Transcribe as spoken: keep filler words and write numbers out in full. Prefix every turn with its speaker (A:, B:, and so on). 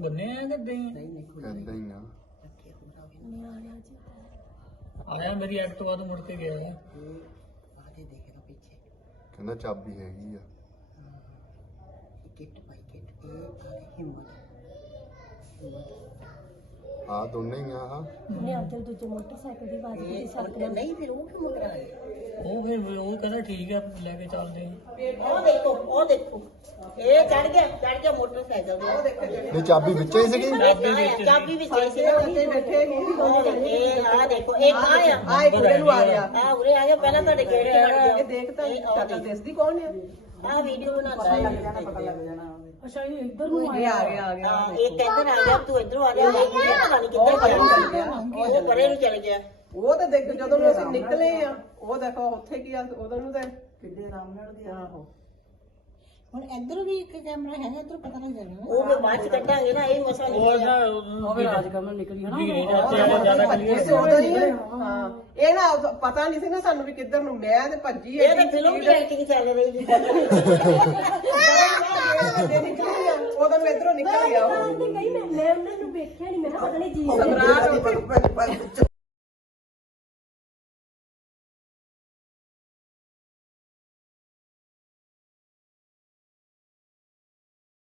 A: ਬੰਨੇ ਆ ਕਿੱਦਾਂ ਹੀ
B: ਕਹਿੰਦਾ ਹੀ ਨਾ
A: ਆਇਆ ਮੇਰੀ ਐਕਟਿਵਾ ਤੋਂ ਮੁੜ ਕੇ ਗਿਆ
B: ਕਹਿੰਦਾ ਚਾਬੀ ਹੈਗੀ ਆ ਆ ਦੋਨੇ ਹੀ ਆ ਆਹ
C: ਨੇ ਆਦਰ ਦੂਜੇ ਮੋਟਰਸਾਈਕਲ ਦੀ ਆਵਾਜ਼ ਦੀ ਸੜਕ ਨਹੀਂ ਫਿਰ ਉਹ ਕਿਉਂ ਕਰਾ
A: ਉਹ ਫਿਰ ਉਹ ਕਹਿੰਦਾ ਠੀਕ ਆ ਲੈ ਕੇ ਚੱਲਦੇ ਆ
D: ਉਹ ਦੇਖੋ ਉਹ ਦੇਖੋ ਇਹ ਚੜ ਗਿਆ ਚੜ ਗਿਆ ਮੋਟਰਸਾਈਕਲ ਤੇ ਉਹ ਦੇਖੋ
B: ਇਹ ਚਾਬੀ ਵਿੱਚ ਹੀ ਸੀਗੀ
D: ਚਾਬੀ ਵਿੱਚ ਹੀ ਸੀ ਉੱਥੇ ਬੈਠੇ ਹੀ ਇਹ ਆ ਦੇਖੋ ਇਹ ਆ ਆ
E: ਆ ਇੱਕ ਉਰੇ ਨੂੰ ਆ ਰਿਹਾ
D: ਆ ਉਰੇ ਆ ਜਾ ਪਹਿਲਾਂ ਤੁਹਾਡੇ ਗੇਟ ਤੇ ਵੜ ਗਿਆ
E: ਇਹ ਦੇਖ ਤਾਂ ਸ਼ਕਲ ਦਿਸਦੀ ਕੌਣ ਹੈ
D: ਆ ਵੀਡੀਓ ਬਣਾਤਾ
E: ਲੱਗ ਜਾਣਾ ਪਤਾ ਲੱਗ ਜਾਣਾ
C: ਅੱਛਾ ਇਹ ਇੱਧਰ ਨੂੰ
E: ਇਹ ਆ ਗਿਆ ਆ ਗਿਆ
D: ਹਾਂ ਇੱਕ ਇੱਧਰ ਆ ਗਿਆ ਤੂੰ ਇੱਧਰੋਂ ਆ ਗਿਆ ਪਤਾ ਨਹੀਂ ਕਿੱਧਰ
E: ਚੱਲ ਗਿਆ
D: ਉਹ ਪਰੇ ਨੂੰ ਚਲ ਗਿਆ
E: ਉਹ ਤਾਂ ਦੇਖ ਜਦੋਂ ਨੂੰ ਅਸੀਂ ਨਿਕਲੇ ਆ ਉਹ ਦੇਖੋ ਉੱਥੇ ਕੀ ਆ ਉਦੋਂ ਨੂੰ ਤਾਂ ਕਿੱਡੇ ਆਰਾਮ ਨਾਲ ਗਿਆ ਆਹੋ
D: ਹੁਣ ਇੱਧਰ ਵੀ ਇੱਕ ਕੈਮਰਾ ਹੈਗਾ ਇੱਧਰ ਪਤਾ ਲੱਗ ਜਾਣਾ ਉਹ ਵੀ ਬਾਅਦ ਚ ਕੱਢਾਂਗੇ ਨਾ ਇਹ ਮਸਾ ਨਹੀਂ
A: ਉਹ ਨਾ
C: ਉਹ ਵੀ ਰਾਜ ਕਰਨ ਨਿਕਲੀ ਹਨਾ
A: ਜਿਆਦਾ
E: ਇਹ ਉਦੋਂ ਹੀ ਹਾਂ ਇਹ ਨਾ ਉਦੋਂ ਪਤਾ ਨਹੀਂ ਸੀ ਨਾ ਸਾਨੂੰ ਵੀ ਕਿੱਧਰ ਨੂੰ ਮੈਂ ਤੇ ਭੱਜੀ
D: ਇਹ ਤਾਂ ਫਿਲਮ ਦੀ ਐਕਟਿੰਗ ਚੱਲ ਰਹੀ ਸੀ
E: ਨਿਕਲੀ ਆ ਉਦੋਂ ਨੂੰ ਇੱਧਰੋਂ ਨਿਕਲ ਗਿਆ ਉਹ
C: ਤੇ ਕਹੀ ਮੈਂ ਮੈਂ ਉਹਨਾਂ ਨੂੰ ਵੇਖਿਆ ਨਹੀਂ ਮੈਂ ਕਿਹਾ ਪਤਾ ਨਹੀਂ ਜੀ
E: ਸਮਰਾਟ